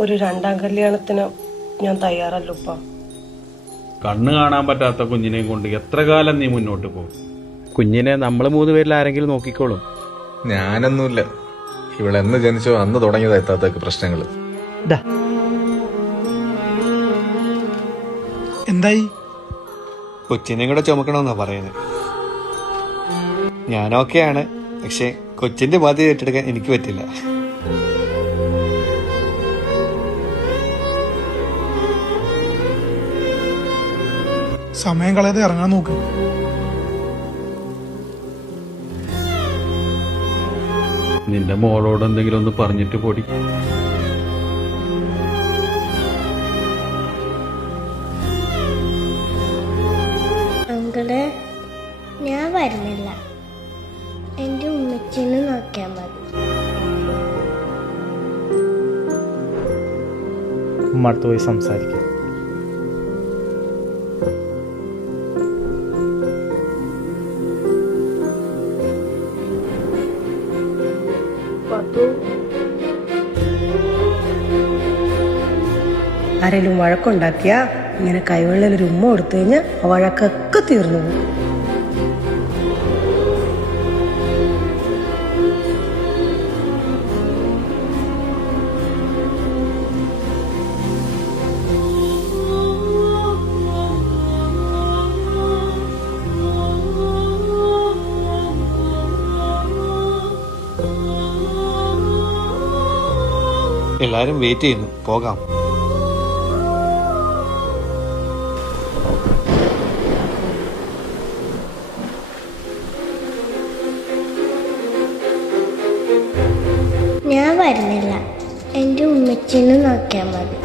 ഒരു രണ്ടാം കല്യാണത്തിന് ഞാൻ തയ്യാറല്ല ഉപ്പ. കണ്ണ് കാണാൻ പറ്റാത്ത കുഞ്ഞിനെയും കൊണ്ട് എത്ര കാലം നീ മുന്നോട്ട് പോകും? കുഞ്ഞിനെ നമ്മൾ 3 പേരിൽ ആരെങ്കിലും നോക്കിക്കോളും. ഞാനൊന്നുമില്ല. ഇവളെന്ന് ജനിച്ചോ അന്ന് തുടങ്ങിയതാ എത്താത്തൊക്കെ പ്രശ്നങ്ങൾ. എന്തായി? കൊച്ചിനെയും കൂടെ ചുമക്കണമെന്നാ പറയുന്നത്. ഞാനൊക്കെയാണ്, പക്ഷെ കൊച്ചിന്റെ ബാധ്യത ഏറ്റെടുക്കാൻ എനിക്ക് പറ്റില്ല. സമയം കളയാതെ ഇറങ്ങാൻ നോക്ക്. നിന്റെ മോളോട് എന്തെങ്കിലും ഒന്ന് പറഞ്ഞിട്ട് പൊടി. അങ്കിള്, ഞാൻ വരുന്നില്ല. എന്റെ ഉമ്മച്ചിനെ നോക്കിയാൽ മതി. ഉമ്മടുത്ത് പോയി സംസാരിക്കും. ആരെങ്കിലും വഴക്കുണ്ടാക്കിയാ ഇങ്ങനെ കൈവെള്ളയിൽ ഒരു ഉമ്മ കൊടുത്തു കഴിഞ്ഞാൽ ആ വഴക്കൊക്കെ തീർന്നു പോകും. എല്ലാരും വെയിറ്റ് ചെയ്യുന്നു, പോകാം. ഞാൻ വരുന്നില്ല. എന്റെ ഉമ്മച്ചിനെ നോക്കിയാൽ മതി.